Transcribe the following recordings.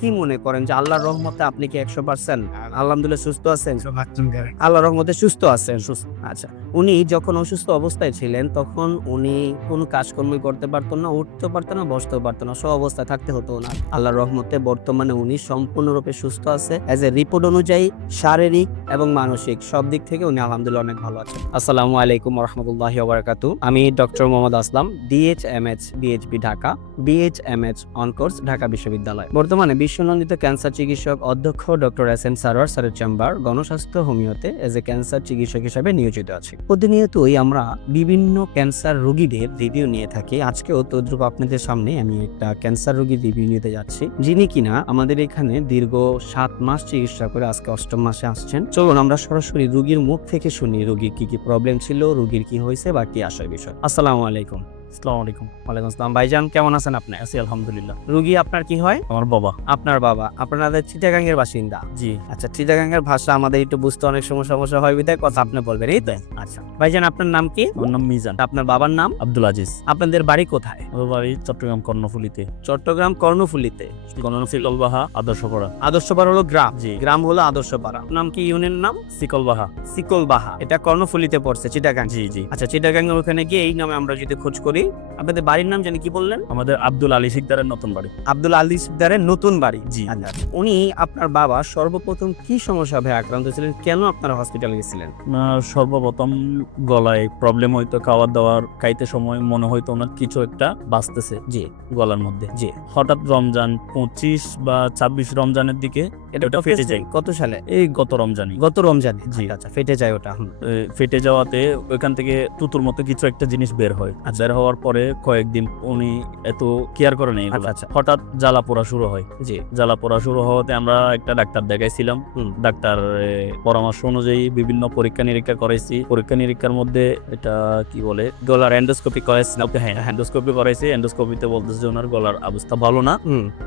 কি মনে করেন যে আল্লাহর রহমতে আপনি কি 100% আলহামদুলিল্লাহ সুস্থ আছেন? আল্লাহর রহমতে সুস্থ আছেন। আচ্ছা। উনি যখন অসুস্থ অবস্থায় ছিলেন তখন উনি কোনো কাজকর্মই করতে পারতেন না, উঠতেও পারতেন না, বসতেও পারতেন না। অবস্থায় থাকতে হতো উনার। আল্লাহর রহমতে বর্তমানে উনি সম্পূর্ণরূপে সুস্থ আছে। অ্যাজ এ রিপোর্ট অনুযায়ী শারীরিক এবং মানসিক সব দিক থেকে উনি আলহামদুলিল্লাহ অনেক ভালো আছেন। আসসালামু আলাইকুম ওয়া রাহমাতুল্লাহি ওয়া বারাকাতুহু। আমি doctor Mohammad Aslam, DHMH BHB Dhaka, BHMH অন কোর্স ঢাকা বিশ্ববিদ্যালয়। বর্তমানে বিশ্বনন্দিত ক্যান্সার চিকিৎসক অধ্যক্ষ ডক্টর এস এম সারোয়ার স্যারের চেম্বার গণস্বাস্থ্য হোমিওতে এজ এ ক্যান্সার চিকিৎসক হিসেবে নিয়োজিত আছি। প্রতিনিয়তই আমরা বিভিন্ন ক্যান্সার রোগীদের রিভিউ নিয়ে থাকি। আজকেও তদ্রুপ আপনাদের সামনে আমি একটা ক্যান্সার রোগীর রিভিউ নিতে যাচ্ছি, যিনি কিনা আমাদের এখানে দীর্ঘ 7 মাস চিকিৎসা করে আজকে 8ম মাসে আসছেন। চলুন আমরা সরাসরি রোগীর মুখ থেকে শুনি রোগীর কি কি প্রবলেম ছিল, রোগীর কি হয়েছে বা কি আসার বিষয়। আসসালামু আলাইকুম। আসসালামু আলাইকুম। ওয়ালাইকুম আসসালাম। ভাইজান কেমন আছেন আপনি? আছি আলহামদুলিল্লাহ। রোগী আপনার কি হয়? আমার বাবা। আপনার বাবা। আপনাদের চিটাগাং এর বাসিন্দা? জি। আচ্ছা, চিটাগাং এর ভাষা আমাদের একটু বুঝতে অনেক সমস্যা হয় বিধায় কথা আপনি বলবেন, এই তো? আচ্ছা ভাইজান, আপনার নাম কি? আমার নাম মিজান। আপনার বাবার নাম? আব্দুল আজিজ। আপনাদের বাড়ি কোথায়? আমার বাড়ি চট্টগ্রাম কর্ণফুলীতে। চট্টগ্রাম কর্ণফুলীতে। সিকলবাহা আদর্শপাড়া। আদর্শপাড়া হলো গ্রাম? জি। গ্রাম হলো আদর্শপাড়া। নাম কি ইউনিয়ন নাম? সিকলবাহা। সিকলবাহা। এটা কর্ণফুলীতে পড়ছে, চিটাগাং? জি জি। আচ্ছা, চিটাগাং এর ওখানে গিয়ে এই নামে আমরা যদি খোঁজ করি, আপনাদের বাড়ির নাম জানি কি বললেন? আমাদের আব্দুল আলী সিকদারের নতুন বাড়ি। আব্দুল আলী সিকদারের নতুন বাড়ি? জি। আচ্ছা, উনি আপনার বাবা সর্বপ্রথম কি সমস্যা ভাবে আক্রান্ত ছিলেন, কেন আপনারা হসপিটালে গেছিলেন? ওনার সর্বপ্রথম গলায় প্রবলেম হইতো, খাওয়া দাওয়ার খাইতে সময় মনে হইতো ওনার কিছু একটা বাঁচতেছে জি গলার মধ্যে। জি। হঠাৎ রমজান 25 বা 26 রমজানের দিকে এটা ফেটে যায়। কত সালে? এই গত রমজানে। গত রমজানে? জি। আচ্ছা, ফেটে যায় ওটা। ফেটে যাওয়াতে ওইখান থেকে তুতুর মতো কিছু একটা জিনিস বের হয়। বের হওয়ার পরে কয়েকদিন উনি এত কেয়ার করে নেই। আচ্ছা। হঠাৎ জ্বালা পোড়া শুরু হয়। জি। জ্বালা পোড়া শুরু হওয়াতে আমরা একটা ডাক্তার দেখাইছিলাম। ডাক্তার পরামর্শ অনুযায়ী বিভিন্ন পরীক্ষা নিরীক্ষা করাইছি। পরীক্ষা নিরীক্ষার মধ্যে এটা কি বলে, গলার এন্ডোস্কোপি করেছিলাম? হ্যাঁ, এন্ডোস্কোপি করাইছি। এন্ডোস্কোপিতে বলতেছে যে ওনার গলার অবস্থা ভালো না,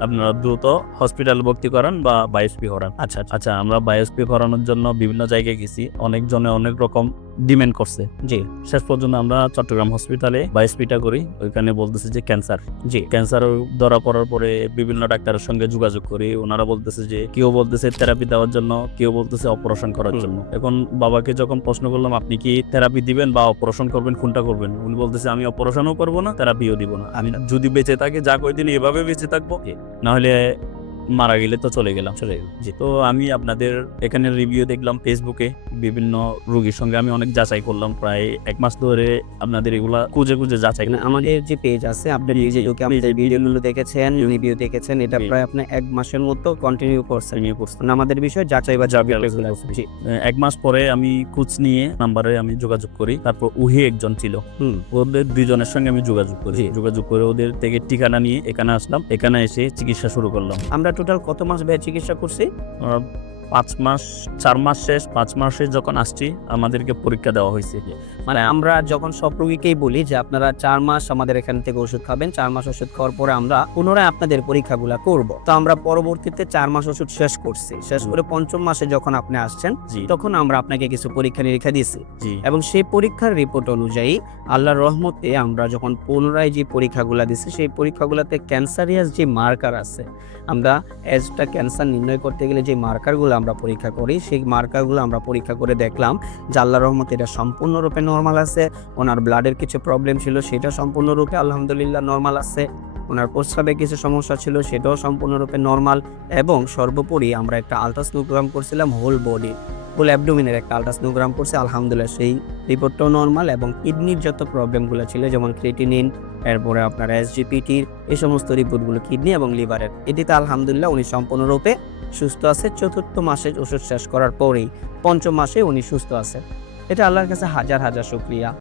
আপনারা দ্রুত হসপিটাল ভর্তি করান বা বায়োপসি করান। আচ্ছা আচ্ছা, আমরা বায়োপসি করানোর জন্য বিভিন্ন জায়গায় গেছি, অনেকজনে অনেক রকম ডিমান্ড করছে। জি। শেষ পর্যন্ত আমরা চট্টগ্রাম হসপিটালে বায়োপসিটা করি। ওইখানে বলতেছে যে ক্যান্সার। জি। ক্যান্সার ধরা পড়ার পরে বিভিন্ন ডাক্তারের সঙ্গে যোগাযোগ করি। ওনারা বলতেছে যে কেউ বলতেছে থেরাপি দেওয়ার জন্য, কেউ বলতেছে অপারেশন করার জন্য। এখন বাবাকে যখন প্রশ্ন করলাম আপনি কি থেরাপি দিবেন বা অপারেশন করবেন, কোনটা করবেন, উনি বলতেছে আমি অপারেশনও করবো না, থেরাপিও দিব না। আমি যদি বেঁচে থাকি যা কয়দিন এভাবে বেঁচে থাকবো, না হলে মারা গেলে তো চলে গেলাম। জি। তো আমি আপনাদের এখানে রিভিউ দেখলাম ফেসবুকে, বিভিন্ন রোগীর সঙ্গে আমি অনেক যাচাই করলাম। প্রায় 1 মাস ধরে আপনাদের এগুলা খুঁজে যাচাই। আমাদের যে পেজ আছে, আপনি নিজে যোগে আমাদের ভিডিওগুলো দেখেছেন, রিভিউ দেখেছেন, এটা প্রায় আপনি 1 মাসের মতো কন্টিনিউ করছেন। আমাদের বিষয় যাচাই বা যাচাই। 1 মাস পরে আমি খোঁজ নিয়ে নাম্বারে আমি যোগাযোগ করি। তারপর উহি একজন ছিল, ওদের 2 জনের সঙ্গে আমি যোগাযোগ করি। যোগাযোগ করে ওদের থেকে ঠিকানা নিয়ে এখানে আসলাম। এখানে এসে চিকিৎসা শুরু করলাম। আমরা টোটাল কত মাস ব্যয় চিকিৎসা করছি? 5 মাস, 4 মাস শেষ। 5 মাসে যখন আসছি আমাদেরকে পরীক্ষা দেওয়া হয়েছে। মানে আমরা যখন সব রোগীকেই বলি যে আপনারা 4 মাস আমাদের এখান থেকে ওষুধ খাবেন, 4 মাস ওষুধ খাওয়ার পরে আমরা পুনরায় আপনাদের পরীক্ষাগুলো করব। তো আমরা পরবর্তীতে 4 মাস ওষুধ শেষ করছি। শেষ করে 5ম মাসে যখন আপনি আসছেন, তখন আমরা আপনাকে কিছু পরীক্ষা নিরীক্ষা দিয়েছি, এবং সেই পরীক্ষার রিপোর্ট অনুযায়ী আল্লাহর রহমতে আমরা যখন পুনরায় যে পরীক্ষাগুলো দিচ্ছি, সেই পরীক্ষাগুলোতে ক্যান্সারিয়াস যে মার্কার আছে, আমরা এজটা ক্যান্সার নির্ণয় করতে গেলে যে মার্কারগুলো আমরা পরীক্ষা করি, সেই মার্কারগুলো আমরা পরীক্ষা করে দেখলাম যে আল্লাহর রহমতে এটা সম্পূর্ণরূপে নরমাল আছে। ওনার ব্লাডের কিছু প্রবলেম ছিল, সেটা সম্পূর্ণরূপে আলহামদুলিল্লাহ নরমাল আছে। ওনার প্রস্রাবে কিছু সমস্যা ছিল, সেটাও সম্পূর্ণরূপে নরমাল। এবং সর্বোপরি আমরা একটা আলট্রাসোনোগ্রাম করছিলাম, হোল বডি, হোল অ্যাবডোমিনের একটা আলট্রাসোনোগ্রাম করছি, আলহামদুলিল্লাহ সেই রিপোর্টটাও নরমাল। এবং কিডনির যত প্রবলেমগুলো ছিল, যেমন ক্রিয়েটিনিন, এরপরে আপনার এসজিপিটির এই সমস্ত রিপোর্টগুলো কিডনি এবং লিভারের, এটিতে আলহামদুলিল্লাহ উনি সম্পূর্ণরূপে সুস্থ আছে। 4র্থ মাসে ওষুধ শেষ করার পরেই 5ম মাসে উনি সুস্থ আছে। এটা আল্লাহর কাছে হাজার হাজার শুকরিয়া।